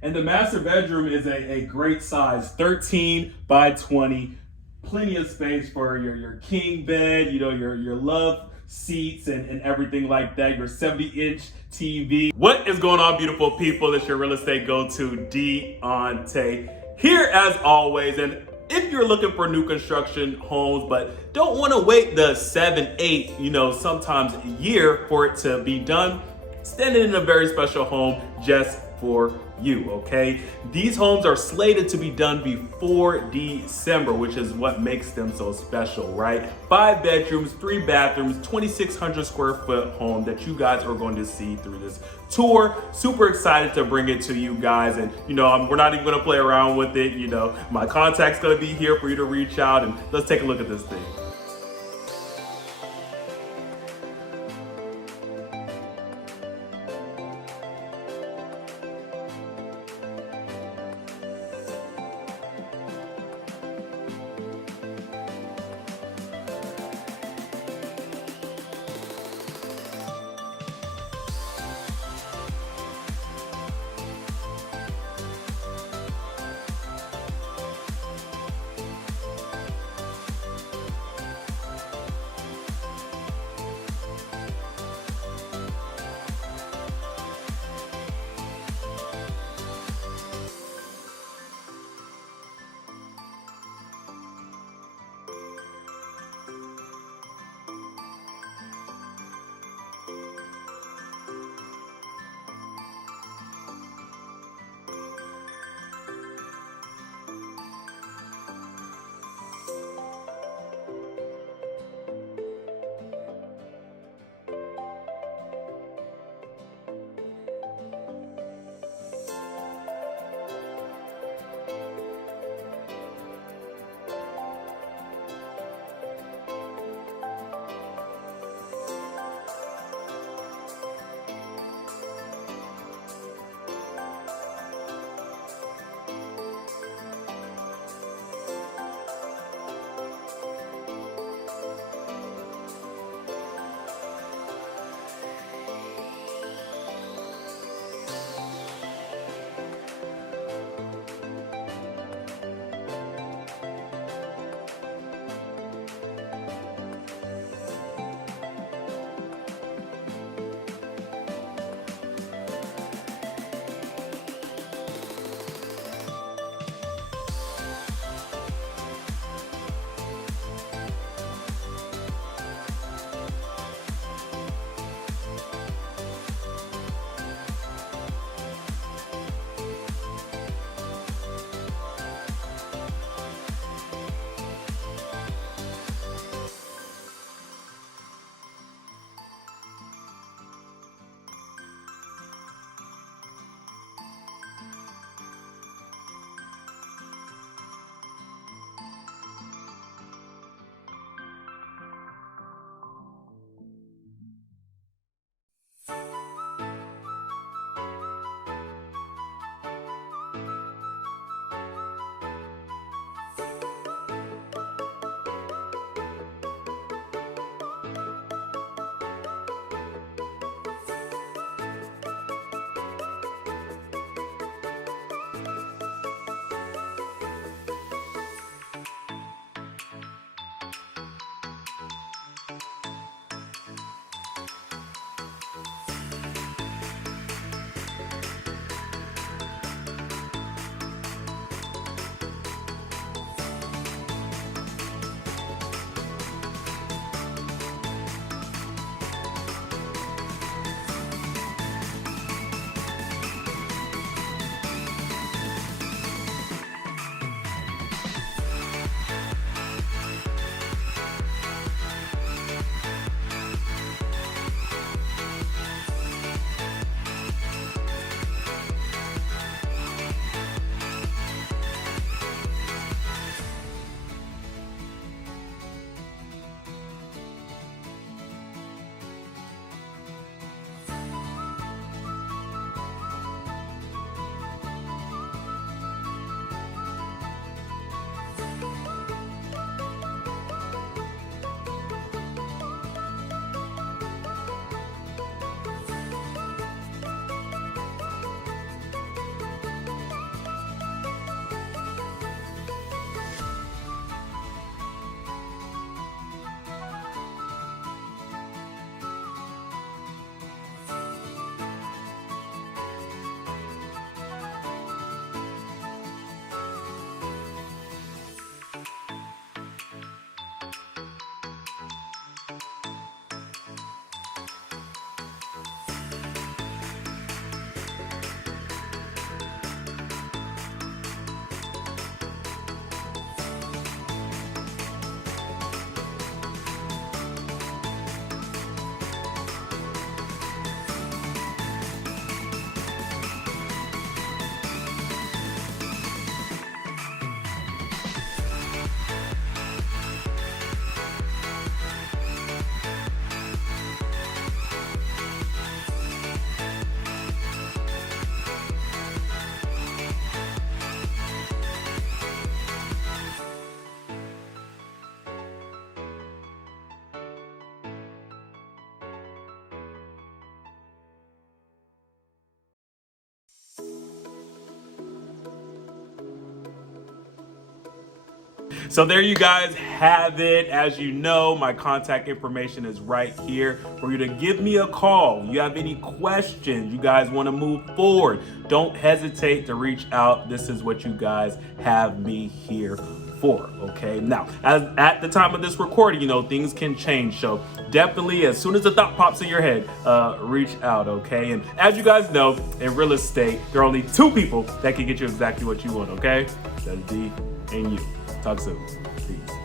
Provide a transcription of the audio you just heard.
And the master bedroom is a great size, 13 by 20. Plenty of space for your king bed, your love seats and everything like that, your 70-inch TV. What is going on, beautiful people? It's your real estate go-to, Diante, here as always. And if you're looking for new construction homes, but don't want to wait the 7, 8, sometimes a year for it to be done, standing in a very special home just for you, okay? These homes are slated to be done before December, which is what makes them so special, right? 5 bedrooms, 3 bathrooms, 2,600 square foot home that you guys are going to see through this tour. Super excited to bring it to you guys. And we're not even gonna play around with it. My contact's gonna be here for you to reach out, and let's take a look at this thing. So there you guys have it. As you know, my contact information is right here for you to give me a call. You have any questions, you guys want to move forward, don't hesitate to reach out. This is what you guys have me here for. Okay, now at the time of this recording, things can change, so definitely as soon as the thought pops in your head, reach out. Okay, and as you guys know, in real estate there are only two people that can get you exactly what you want. Okay, that's D and you. Talk soon. Peace.